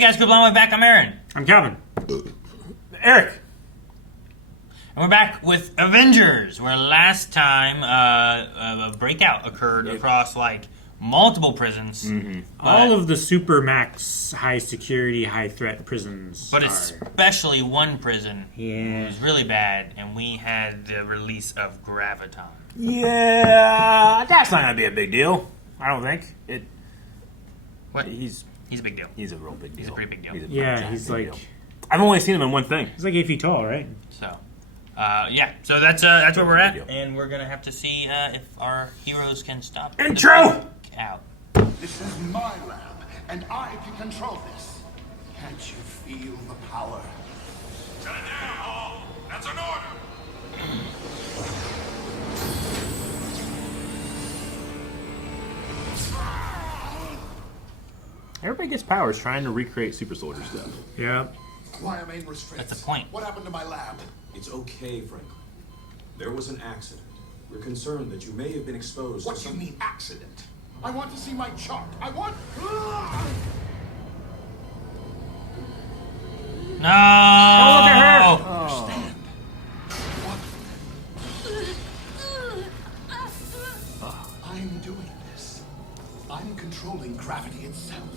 Hey guys, good blind way back. I'm Aaron. I'm Calvin. Eric. And we're back with Avengers, where last time a breakout occurred across like multiple prisons. Mm-hmm. All of the super max high security, high threat prisons. But especially one prison Yeah. was really bad, and we had the release of Graviton. Yeah, that's not gonna be a big deal. I don't think it. What? He's a big deal. He's a real big deal. He's a pretty big deal. He's big like deal. I've only seen him in one thing. he's like 8 feet tall, right? So, yeah. So that's where we're at, and we're gonna have to see if our heroes can stop. Intro. Out. This is my lab, and I can control this. Can't you feel the power? Shut it down, Hall. That's an order. Everybody gets powers trying to recreate super soldier stuff. Yeah. Why am I in restraints? That's the point. What happened to my lab? It's okay, Franklin. There was an accident. We're concerned that you may have been exposed What to do you some... mean accident? I want to see my chart. I want. No! Oh, look at her! Understand? I'm doing this. I'm controlling gravity itself.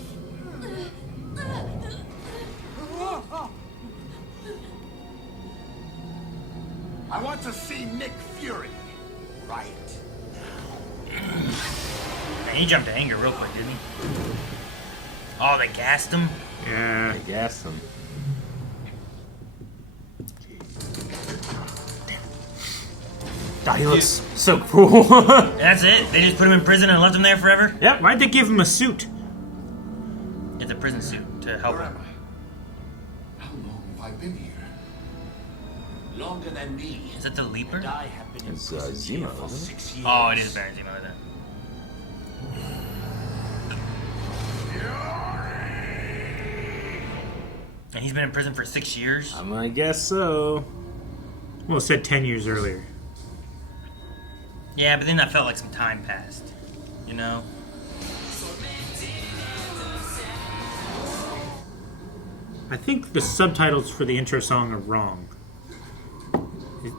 I want to see Nick Fury. Right. Man, he jumped to anger real quick, didn't he? Oh, they gassed him? Yeah. I guess him. Oh, he looks so cool. And that's it? They just put him in prison and left him there forever? Yep. Why'd they give him a suit? It's a prison suit to help Where him. am I? How long have I been here? Longer than me. Is that the Leaper? And I have been It's, imprisoned here Zemo, for isn't it? 6 years. Oh, it is Baron Zemo, isn't it? And he's been in prison for 6 years? I guess so. Well, it said 10 years earlier. Yeah, but then that felt like some time passed. You know? I think the subtitles for the intro song are wrong.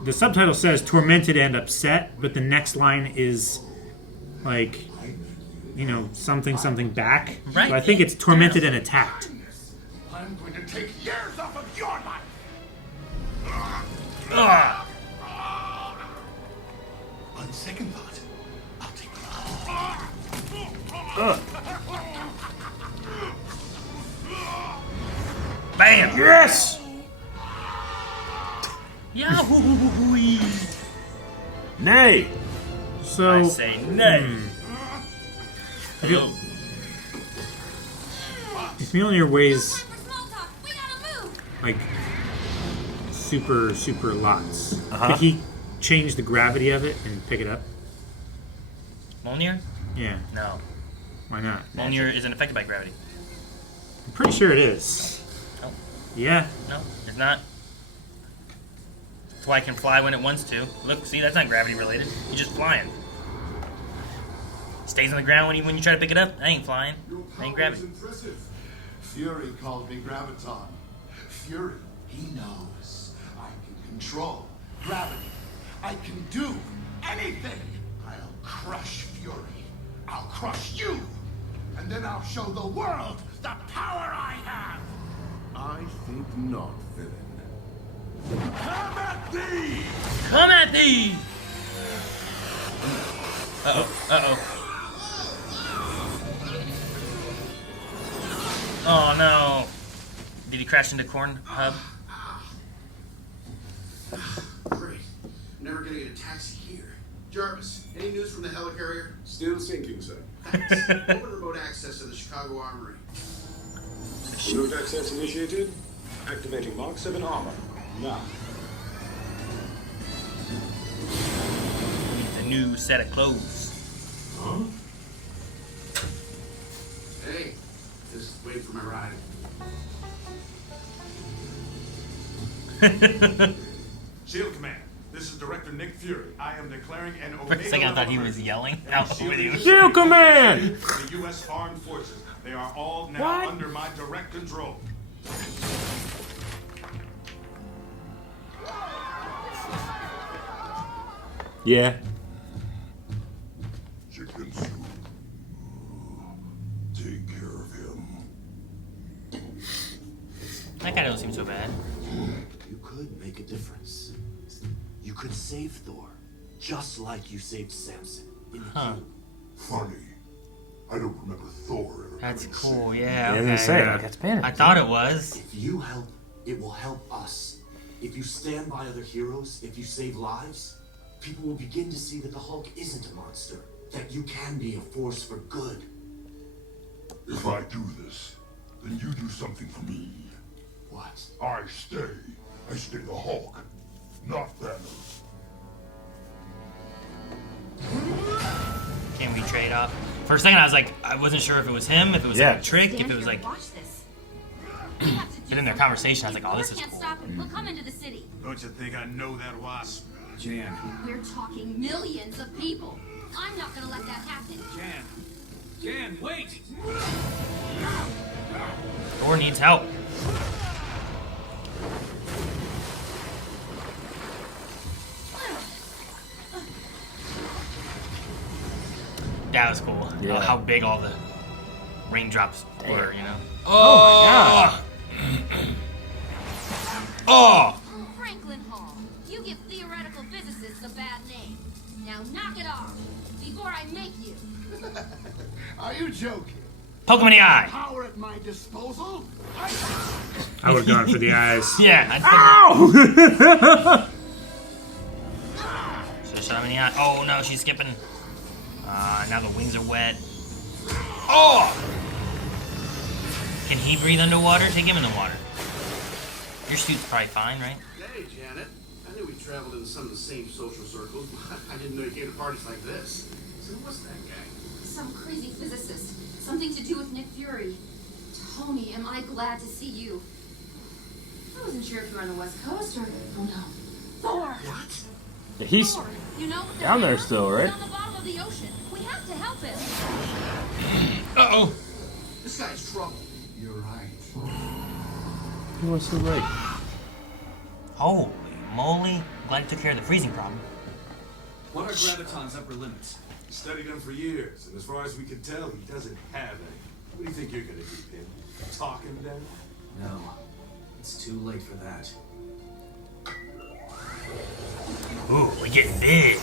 The subtitle says tormented and upset, but the next line is like, you know, something back. Right. So I think it's tormented and attacked. I'm going to take years off of your life. Ugh! On second thought, I'll take Bam! Yes. Yahoo! Nay. So I say nay. if you- if you on your ways like super lots, could he change the gravity of it and pick it up? Mjolnir? Yeah. No. Why not? Mjolnir isn't affected by gravity. I'm pretty sure it is. No. Yeah. No, it's not. That's why it can fly when it wants to. Look, see, that's not gravity related. You're just flying. Stays on the ground when you try to pick it up. That ain't flying. That ain't gravity. impressive. Fury called me Graviton. Fury, he knows. I can control gravity. I can do anything. I'll crush Fury. I'll crush you. And then I'll show the world the power I have. I think not, villain. Come at thee! Come at thee! Uh-oh. Uh-oh. Oh, no. Did he crash into Corn Hub? Great. Never gonna get a taxi here. Jarvis, any news from the helicarrier? Still sinking, sir. Thanks. Open remote access to the Chicago Armory. Remote access initiated. Activating Mark 7 armor. Now. Needs a new set of clothes. Hey, just wait for my ride. Shield Command. This is Director Nick Fury. I am declaring an For a second, I thought he was yelling out with you. Shield Command. The U.S. Armed Forces They are all now under my direct control. Yeah. Chicken soup. Take care of him. That guy don't seem so bad. You could make a difference. You could save Thor, just like you saved Samson in the Huh. cube. Funny. I don't remember Thor ever. That's getting cool. sick. Yeah. I Okay. didn't say like that's bad. I thought it was. If you help, it will help us. If you stand by other heroes, if you save lives, people will begin to see that the Hulk isn't a monster, that you can be a force for good. If I do this, then you do something for me. What? I stay. I stay the Hulk, not Thanos. Can we trade off? For a second, I was like, I wasn't sure if it was him, if it was like a trick, if it was like. Watch this. And in their conversation, I was like, oh, this is Can't cool. stop it. We'll come into the city. Don't you think I know that wasp? Jan. We're talking millions of people. I'm not gonna let that happen. Jan, wait! Thor needs help. That was cool. Yeah. How big all the raindrops were, you know? Oh Oh! Franklin Hall, you give theoretical physicists a bad name. Now knock it off before I make you. Are you joking? Poke him in the eye. Power at my disposal? I would have gone for the eyes. Yeah. Ow! So shot him in the eye. Oh no, she's skipping. Now the wings are wet. Oh! Can he breathe underwater? Take him in the water. Your suit's probably fine, right? Hey, Janet. I knew we traveled in some of the same social circles, but I didn't know you came to parties like this. So what's that guy? Some crazy physicist. Something to do with Nick Fury. Tony, am I glad to see you. I wasn't sure if you were on the West Coast or... Oh no. Thor! What? He's Thor! You know, the down there river still, is right? on the bottom of the ocean. We have to help him. Uh-oh. This guy's trouble. You're right. He wants to like. Holy moly. Glad he took care of the freezing problem. What are Graviton's upper limits? Studied him for years, and as far as we can tell, he doesn't have any. What do you think you're gonna do, Pim? Talk him down? No. It's too late for that. Ooh, we getting big.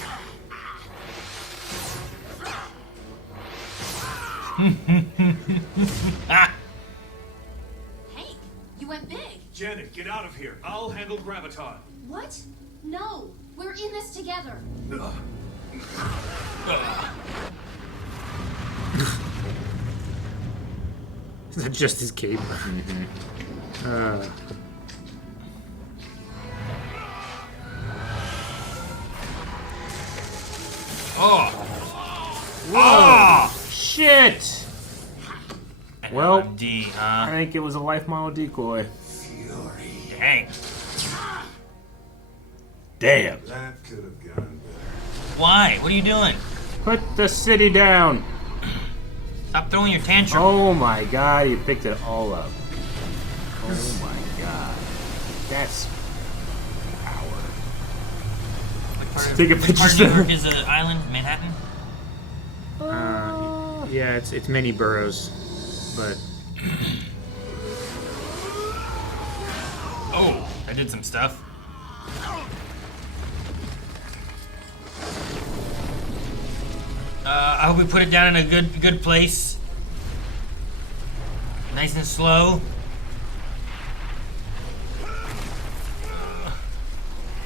Ah! Hank, you went big. Janet, get out of here. I'll handle Graviton. What? No. We're in this together. Is that just his cape? Oh! Whoa! Shit! An Well, LMD, I huh? think it was a life model decoy. Dang. Damn. That could have gone better. Why? What are you doing? Put the city down. Stop throwing your tantrum. Oh my god, he picked it all up. Oh my god. That's power. What part of, Take a what picture, part of New sir. York is the island? Manhattan? Yeah, it's many boroughs, but Oh, I did some stuff. I hope we put it down in a good place. Nice and slow.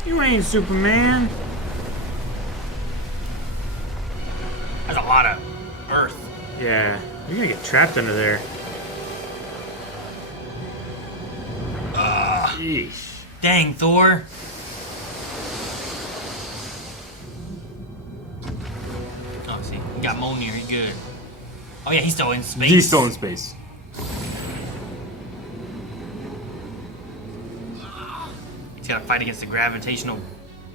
you ain't Superman. That's a lot of earth. Yeah, you're gonna get trapped under there. Yeesh. Dang, Thor. Oh, see, we got Mjolnir. He's good. Oh yeah, he's still in space. He's still in space. He's got to fight against the gravitational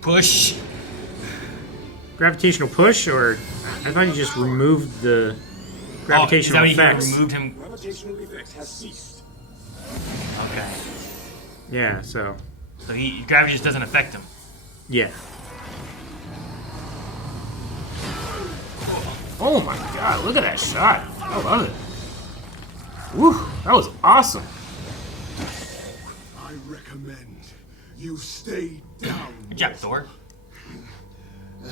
push. Gravitational push, or I thought you just removed the gravitational is that what effects. he removed him? Gravitational effect has ceased. Okay. Yeah, so So gravity just doesn't affect him. yeah. Oh my god, look at that shot. I love it. Woo, that was awesome. I recommend you stay down. Good job, Thor. Do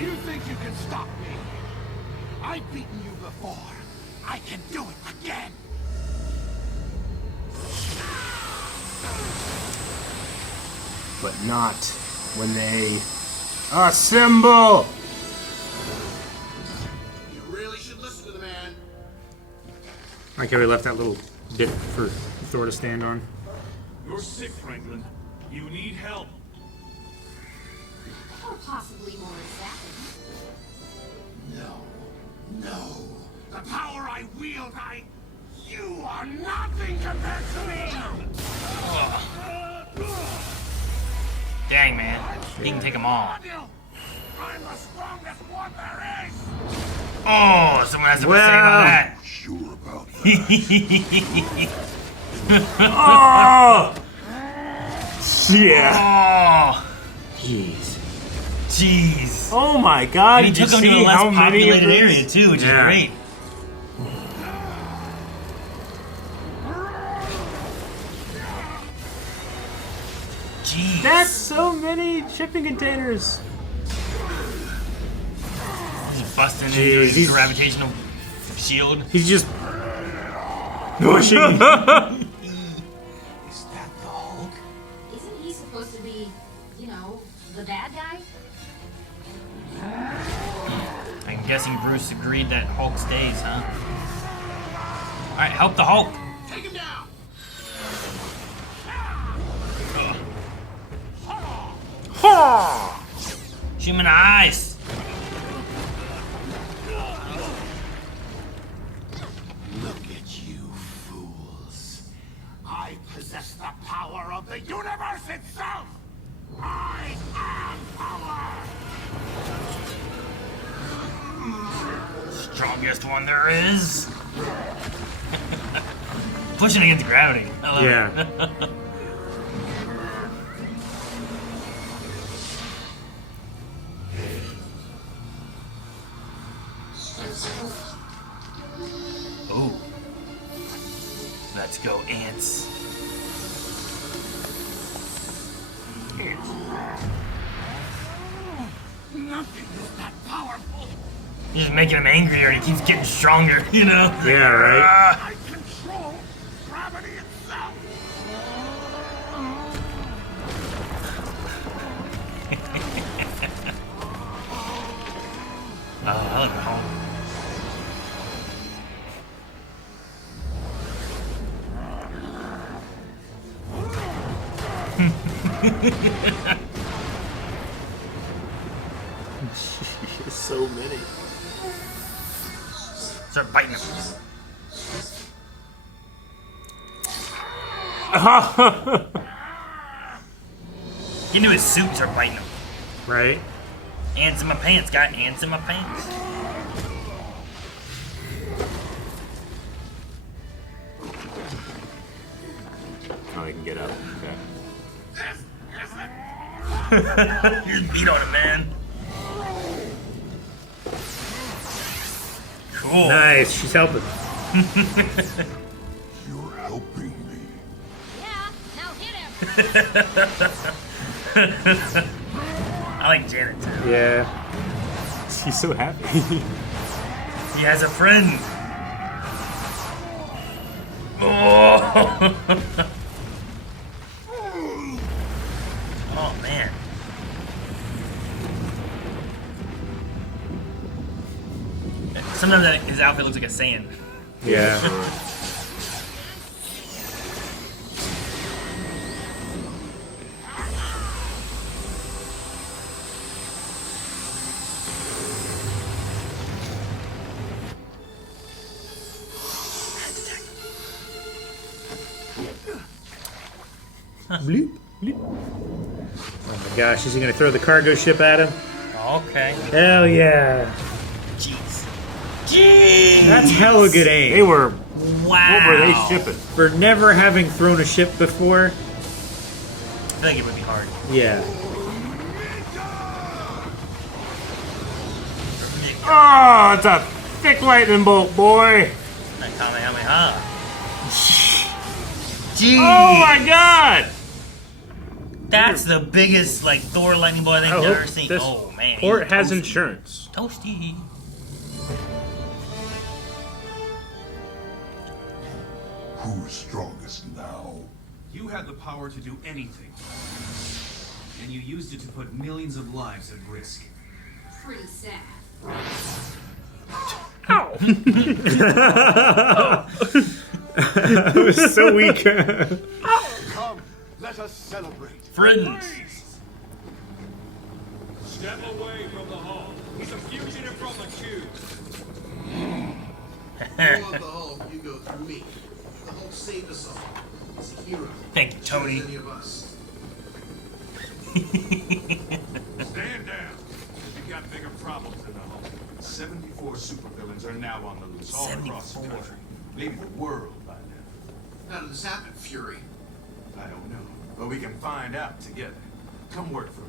you think you can stop me? I've beaten you before. I can do it again. But not when they assemble. You really should listen to the man. I like how we left that little bit for Thor to stand on. You're sick, Franklin. You need help. Or possibly more exacting. No. The power I wield, you are nothing compared to me! Dang, man. He can take them all. I'm the strongest one there is! Oh, someone has to say Well. about that. Sure about Oh! Yeah. Oh, Jeez. jeez. Oh my god, And he did you took him to see a less how many of populated those? area, too, which is Yeah. great. Jeez. That's so many shipping containers. He's busting into Jeez, his he's- gravitational shield. He's just pushing. Is that the Hulk? Isn't he supposed to be, the bad guy? I'm guessing Bruce agreed that Hulk stays, huh? Alright, help the Hulk. Take him down. Shoot him in the eyes. Look at you fools. I possess the power of the universe itself! I am power! Strongest one there is. Pushing against gravity. I love Yeah. it. Ooh. Let's go, ants. Nothing is that powerful! You're just making him angrier and he keeps getting stronger, you know? Yeah, right? Ah. I control gravity itself! Oh, I like the Hulk. So many. Start biting him. Get into his suit, start biting him. Right? Ants in my pants, got ants in my pants. Oh, he can get up. Okay. Just beat on him, man. Cool. Nice. She's helping. You're helping me. Yeah, now hit him! I like Janet too. Yeah. He's so happy. He has a friend. Oh, oh man. Sometimes his outfit looks like a sand. Yeah. Bloop, bloop. Oh my gosh, is he gonna throw the cargo ship at him? Okay. Hell yeah. Jeez. Jeez. That's hella good aim. They were. Wow. What were they shipping? For never having thrown a ship before. I feel like it would be hard. Yeah. Oh, it's a thick lightning bolt, boy. Kamehameha. Jeez. Oh my god. That's the biggest like Thor lightning bolt I think I've ever seen. Oh man. Port has toasty. insurance. Toasty. Who's strongest now? You had the power to do anything. And you used it to put millions of lives at risk. Pretty sad. It was so weak. Come, let us celebrate. Friends. Step away from the Hulk. He's a fugitive from the cube. You want the Hulk, you go through me. The Hulk saved us all. He's a hero. Thank you, Tony. As any of us. Stand down. We've got bigger problems than the Hulk. 74 supervillains are now on the loose all across the 74. country. Maybe the world by now. How did this happen, Fury? I don't know. But we can find out together. Come work for me.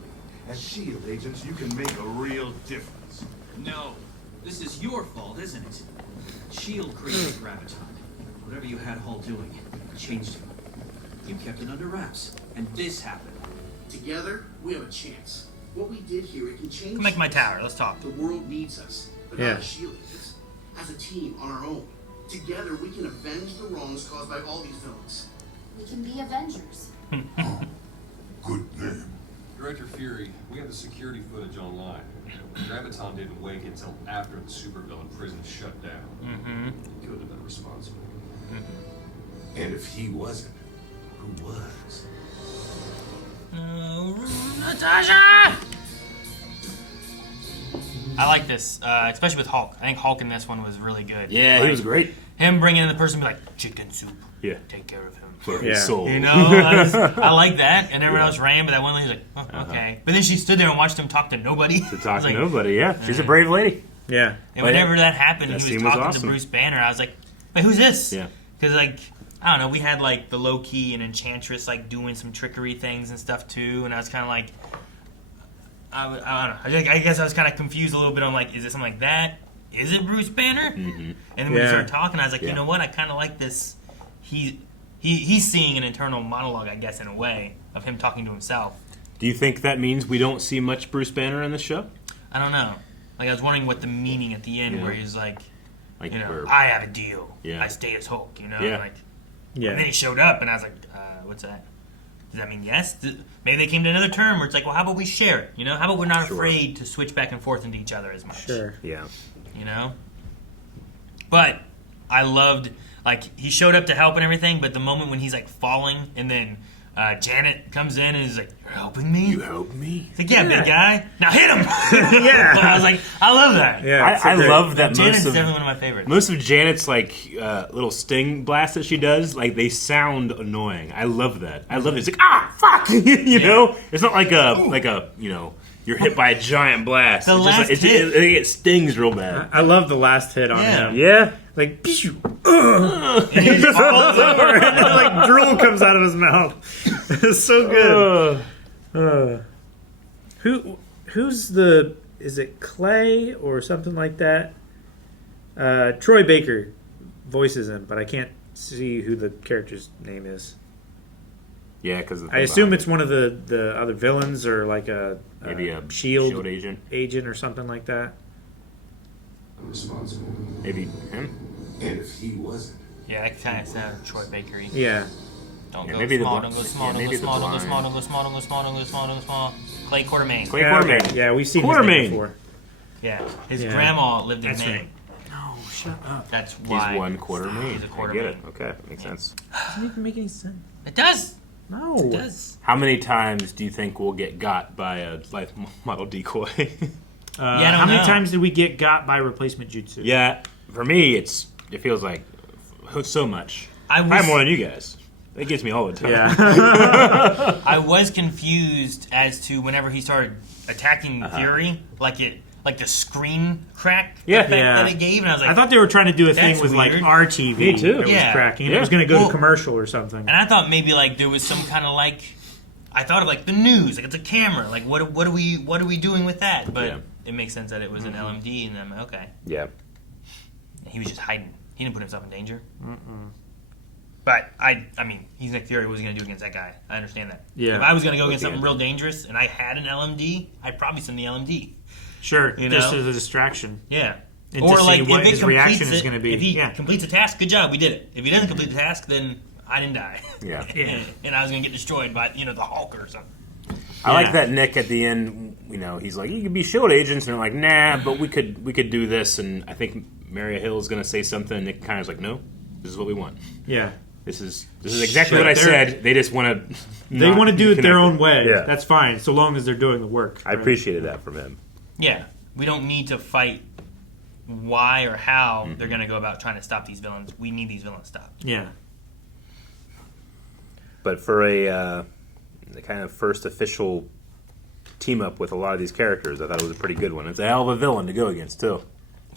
As S.H.I.E.L.D. agents, you can make a real difference. No. This is your fault, isn't it? S.H.I.E.L.D. created Graviton. Whatever you had Hulk doing, changed him. You kept it under wraps. And this happened. Together, we have a chance. What we did here, it can change. Come make my tower. Let's talk. The world needs us. But Yeah. not as S.H.I.E.L.D. agents. As a team, on our own. Together, we can avenge the wrongs caused by all these villains. We can be Avengers. Good name. Director Fury, we have the security footage online. Graviton didn't wake until after the supervillain prison shut down. Mm-hmm. He could have been responsible. And if he wasn't, who was? Natasha! I like this, especially with Hulk. I think Hulk in this one was really good. Yeah, he Like, was great. Him bringing in the person and be like, chicken soup. Yeah. Take care of him. For Yeah. his soul. You know, I like that. And everyone Yeah. else ran, but that one lady's like, oh, okay. But then she stood there and watched him talk to nobody. To I talk was to like, nobody, yeah. She's a brave lady. Yeah. And whenever that happened, That he scene was was talking to awesome. Bruce Banner. I was like, wait, who's this? Yeah. Because, like, I don't know, we had, like, the low-key and Enchantress, like, doing some trickery things and stuff, too. And I was kind of like, I don't know. I guess I was kind of confused a little bit. I'm like, is it something like that? Is it Bruce Banner? Mm-hmm. And then when we Yeah. started talking, I was like, Yeah. you know what? I kind of like this. He's seeing an internal monologue, I guess, in a way, of him talking to himself. Do you think that means we don't see much Bruce Banner in the show? I don't know. Like, I was wondering what the meaning at the end, Yeah. where he's like, Like, you know, where- I have a deal. Yeah. I stay as Hulk, you know? Yeah. Like, and then Yeah. he showed up, and I was like, what's that? Does that mean yes? Maybe they came to another term where it's like, well, how about we share it? You know? How about we're not Sure. afraid to switch back and forth into each other as much? Sure. Yeah. You know? But I loved, like, he showed up to help and everything, but the moment when he's, like, falling, and then Janet comes in and is like, you're helping me? You help me? It's like, yeah, big guy. Now hit him! Yeah. I was like, I love that. Yeah. it's so I great. love that Janet's most of definitely one of my favorites. most of Janet's like little sting blasts that she does, like they sound annoying. I love that. I love it. It's like fuck, you know. It's not like a you know you're hit by a giant blast. The It's just last like, hit. it stings real bad. I love the last hit on Yeah. him. Yeah. Like, pshoo, he just falls over, and then, like drool comes out of his mouth. It's so good. Who's the? Is it Clay or something like that? Troy Baker voices him, but I can't see who the character's name is. Yeah, because I assume it's one of the other villains or like maybe a shield agent or something like that. I'm responsible. Maybe him. And if he wasn't, Yeah, that kind of sounded Troy Bakery. Yeah. Don't Yeah, go maybe the small, bl- don't go small, yeah, don't go maybe the small, don't go blind. small, don't go small, don't go small, don't go small, don't go small. Clay Quartermain. Clay Yeah, Quartermain. okay. Yeah, we've seen his Quartermain. name before. Yeah, his Yeah. grandma lived in That's Maine. right. No, shut up. That's He's why. 1 quarter Maine. He's a quarter I get it. Maine. Okay, makes sense. Doesn't even make any sense. It does. No. It does. How many times do you think we'll get got by a life model decoy? Yeah, I don't how many know. times did we get got by replacement jutsu? Yeah, for me, it feels like so much. I was- Probably more than you guys. It gets me all the time. Yeah. I was confused as to whenever he started attacking Fury, like like the screen crack Yeah. effect that it gave, and I was like, I thought they were trying to do a thing that's with like weird. RTV. Me too. That was Yeah. cracking. And Yeah. it was going to go Well- to commercial or something. and I thought maybe like there was some kind of like, I thought of like the news, like it's a camera, like what are we doing with that? But Yeah. it makes sense that it was an LMD, and I'm like, okay. Yeah. He was just hiding. He didn't put himself in danger. But I mean, he's Nick Fury. What was he going to do against that guy? I understand that. Yeah. If I was going to go What's against he something gonna real dangerous, and I had an LMD, I'd probably send the LMD. Sure, You just know? as a distraction. Yeah. And Or to see like what if it his completes reaction is it, gonna be. if he Yeah. completes a task, good job, we did it. If he doesn't complete the task, then I didn't die. Yeah. Yeah. And I was going to get destroyed by the Hulk or something. I like Yeah. that Nick at the end. You know, he's like, "You could be SHIELD agents," and they're like, "Nah, but we could do this." And I think Marietta Hill is going to say something. And Nick kind of is like, "No, this is what we want. Yeah. This is exactly Shit, what I they're- said. They just want to. They want to do it their own way. Yeah. That's fine, so long as they're doing the work. I appreciated that from him. Yeah. We don't need to fight why or how they're going to go about trying to stop these villains. We need these villains stopped. Yeah. But for the kind of first official team up with a lot of these characters, I thought it was a pretty good one. It's a hell of a villain to go against too.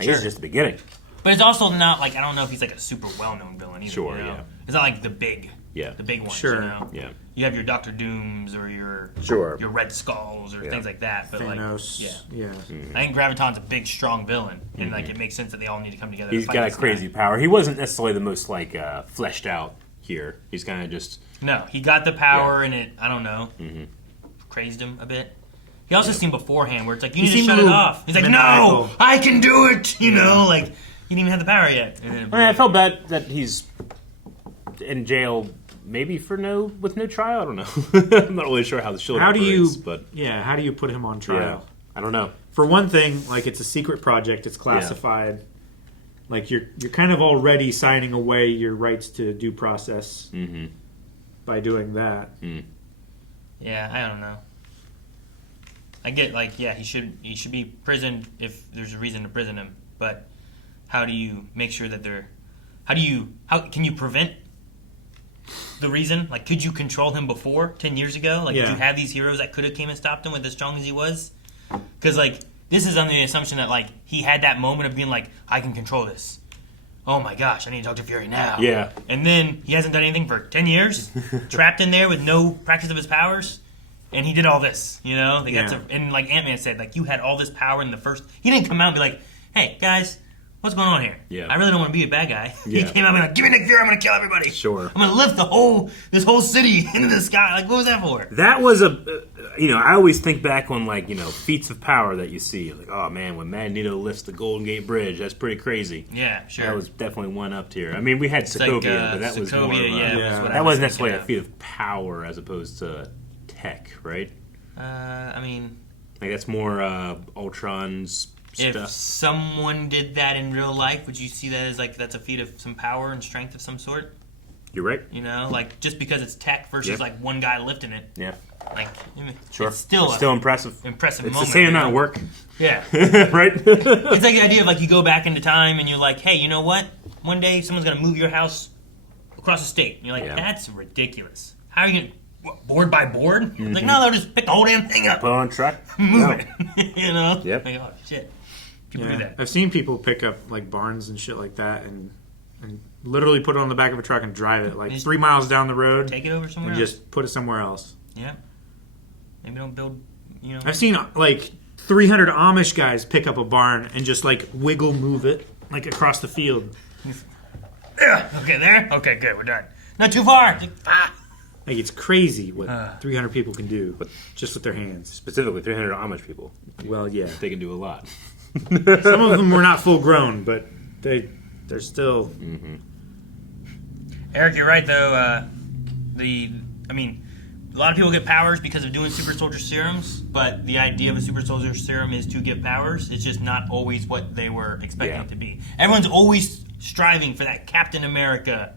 I guess it's just the beginning. But it's also not like, I don't know if he's like a super well-known villain either. Sure, you know? yeah. It's not like the big ones. Sure. You know? Yeah. You have your Dr. Dooms or your Sure. Red Skulls or things like that. But Thanos. like, Yeah. I think Graviton's a big, strong villain, and like it makes sense that they all need to come together. He's to fight got a this guy. crazy power. He wasn't necessarily the most like fleshed out here. He's kind of just No, he got the power, and it, I don't know, crazed him a bit. He also seemed beforehand where it's like, you need to seemed shut a it little off. He's like, maniacal. no, I can do it. You know, like he didn't even have the power yet. And then, I felt bad that he's in jail, maybe with no trial. I don't know. I'm not really sure how the shield How do you? operates, but How do you put him on trial? yeah, I don't know. For one thing, like it's a secret project. It's classified. Like you're kind of already signing away your rights to due process by doing that. yeah, I don't know. I get like, he should be prisoned if there's a reason to prison him. But how do you make sure that how can you prevent the reason? Like, could you control him before 10 years ago? Like, did you have these heroes that could have came and stopped him with as strong as he was? Because like this is under the assumption that like he had that moment of being like, I can control this. Oh my gosh, I need to talk to Fury now. Yeah. And then he hasn't done anything for 10 years, trapped in there with no practice of his powers, and he did all this, you know? They got to, and like Ant-Man said, like, you had all this power in the first... He didn't come out and be like, hey, guys, what's going on here? Yeah. I really don't want to be a bad guy. Yeah. He came out and be like, give me Nick Fury, I'm going to kill everybody. Sure. I'm going to lift this whole city into the sky. Like, what was that for? That was I always think back on like, feats of power that you see. Like, oh man, when Magneto lifts the Golden Gate Bridge, that's pretty crazy. Yeah, sure. That was definitely one up tier. I mean, we had Sokovia, but that was more of a, that wasn't necessarily a feat of power as opposed to tech, right? I mean... Like, that's more Ultron's If stuff. someone did that in real life, would you see that as like that's a feat of some power and strength of some sort? You're right. You know, like just because it's tech versus like one guy lifting it. Yeah. Like, Sure. it's still impressive. Impressive It's moment, the same you amount know? of work. Yeah. Right? It's like the idea of like you go back into time and you're like, hey, you know what? One day someone's gonna move your house across the state. And you're like, that's ridiculous. How are you gonna board by board? It's like, no, they'll just pick the whole damn thing up. Put on a truck. Move it. You know? Yep. Like, oh shit. People do that. I've seen people pick up like barns and shit like that and literally put it on the back of a truck and drive it like 3 miles down the road. Take it over somewhere and else. just put it somewhere else. Yeah. Maybe don't build, I've seen like 300 Amish guys pick up a barn and just like wiggle move it like across the field. Yeah. Okay, there? Okay, good. We're done. Not too far. Like it's crazy what 300 people can do just with their hands. Specifically 300 Amish people. Well, yeah. They can do a lot. Some of them were not full grown, but they're still... Eric, you're right, though. A lot of people get powers because of doing super soldier serums, but the idea of a super soldier serum is to give powers. It's just not always what they were expecting it to be. Everyone's always striving for that Captain America,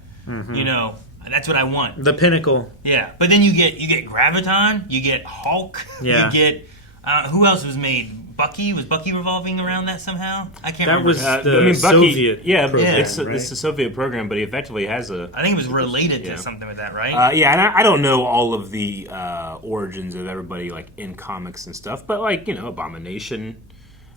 that's what I want. The pinnacle. Yeah, but then you get Graviton, you get Hulk, Yeah. you get who else was made? Bucky? Was Bucky revolving around that somehow? I can't remember. was the Soviet program, it's right? the Soviet program, but he effectively has a... I think it was related to something with that, right? and I don't know all of the origins of everybody like in comics and stuff, but like, Abomination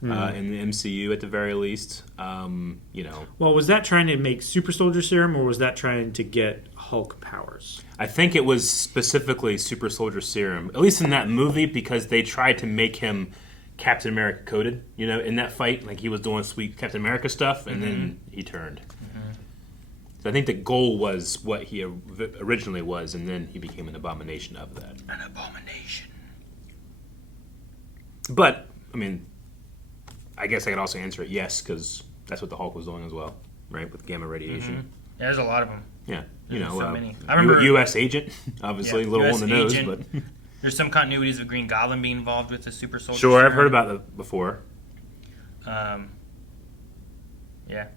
in the MCU at the very least. Well, was that trying to make super soldier serum, or was that trying to get Hulk powers? I think it was specifically super soldier serum, at least in that movie, because they tried to make him Captain America coded, in that fight. Like, he was doing sweet Captain America stuff, and then he turned. So I think the goal was what he originally was, and then he became an abomination of that. An abomination. But, I guess I could also answer it yes, because that's what the Hulk was doing as well, right? With gamma radiation. Yeah, there's a lot of them. Yeah. So many. I remember U.S. agent, obviously, a little US on the nose, agent. but... There's some continuities of Green Goblin being involved with the super soldier. Sure, I've heard about that before.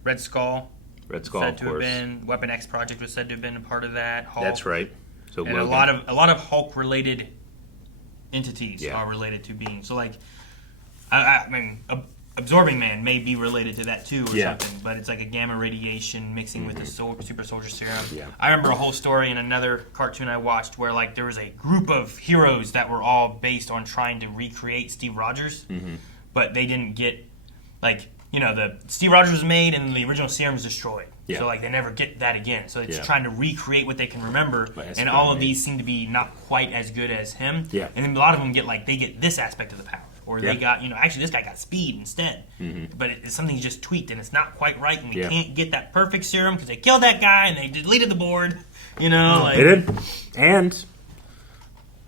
Red Skull. Red Skull, said of to course. have been Weapon X Project was said to have been a part of that. Hulk. That's right. So and Logan. a lot of Hulk related entities are related to being. So like, Absorbing Man may be related to that too, or something. But it's like a gamma radiation mixing with the super soldier serum. Yeah. I remember a whole story in another cartoon I watched where like there was a group of heroes that were all based on trying to recreate Steve Rogers, but they didn't get the Steve Rogers was made and the original serum was destroyed. Yeah. So like they never get that again. So it's trying to recreate what they can remember, and all of these seem to be not quite as good as him. Yeah. And then a lot of them get this aspect of the power. Or they got, actually this guy got speed instead. But it's something he just tweaked and it's not quite right and we can't get that perfect serum because they killed that guy and they deleted the board. They did. And,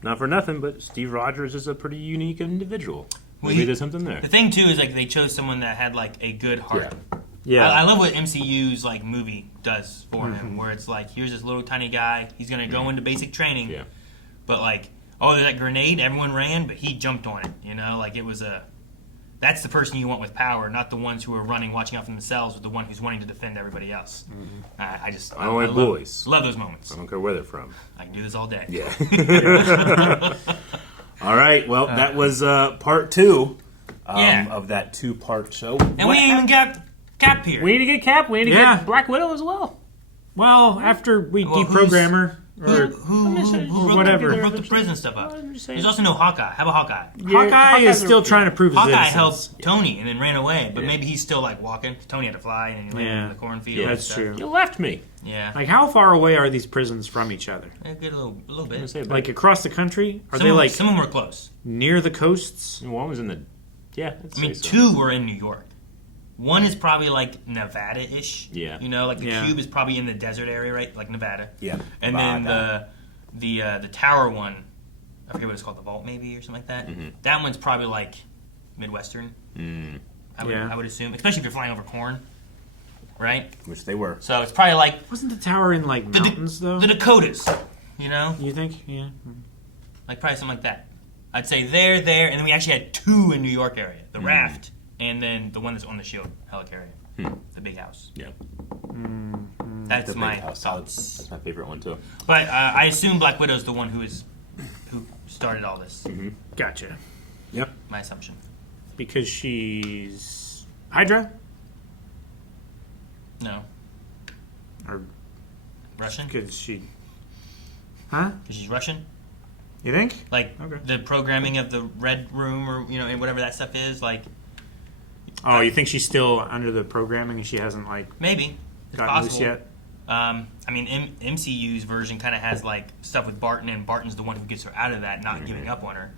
not for nothing, but Steve Rogers is a pretty unique individual. Maybe there's something there. The thing too is like they chose someone that had like a good heart. Yeah. I love what MCU's like movie does for him, where it's like, here's this little tiny guy, he's gonna go into basic training, but like, oh, there's that grenade, everyone ran, but he jumped on it, like it was that's the person you want with power, not the ones who are running, watching out for themselves, but the one who's wanting to defend everybody else. I don't like bullies. Love those moments. I don't care where they're from. I can do this all day. Yeah. All right, well, that was part 2 of that 2-part show. And we ain't even got Cap here. We need to get Cap. We need to get Black Widow as well. Well, after we deprogram her, who whatever. wrote the prison stuff up? There's also no Hawkeye. How about Hawkeye? Hawkeye is still trying to prove his Hawkeye innocence. helped Tony and then ran away, but maybe he's still like walking. Tony had to fly and he landed in the cornfield. Yeah, that's true. You left me. Yeah. Like, how far away are these prisons from each other? A little bit. Like, across the country? Are some they, like... Some of them were close. Near the coasts? One was in the... Yeah, two were in New York. One is probably, like, Nevada-ish. Yeah. Like, the Cube is probably in the desert area, right? Like, Nevada. Yeah. And then the tower one, I forget what it's called, the Vault, maybe, or something like that. That one's probably, like, Midwestern. I would assume. Especially if you're flying over corn. Right? Which they were. So it's probably like... Wasn't the tower in, like, mountains, though? The Dakotas, You think? Yeah. Like, probably something like that. I'd say there, and then we actually had 2 in New York area. The Raft, and then the one that's on the Shield helicarrier. The big house. Yeah. That's my thoughts. That's my favorite one, too. But I assume Black Widow's the one who started all this. Gotcha. Yep. My assumption. Because she's... Hydra? No. Or Russian? Because she... Huh? Because she's Russian? You think? Like, the programming of the Red Room or, and whatever that stuff is, like... Oh, you think she's still under the programming and she hasn't, like... Maybe. It's gotten possible. loose yet? MCU's version kind of has, like, stuff with Barton, and Barton's the one who gets her out of that, not giving up on her.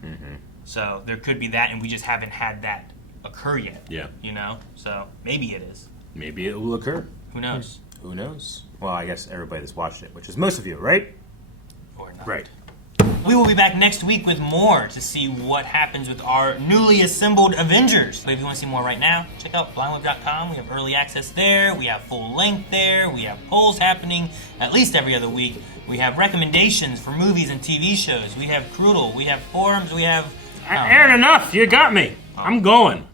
So there could be that, and we just haven't had that occur yet. Yeah. So maybe it is. Maybe it will occur. Who knows? Who knows? Well, I guess everybody that's watched it, which is most of you, right? Or not. Right. We will be back next week with more to see what happens with our newly assembled Avengers. But if you want to see more right now, check out blindweb.com. We have early access there. We have full length there. We have polls happening at least every other week. We have recommendations for movies and TV shows. We have Cruddle. We have forums. We have... Aaron, enough. You got me. I'm going.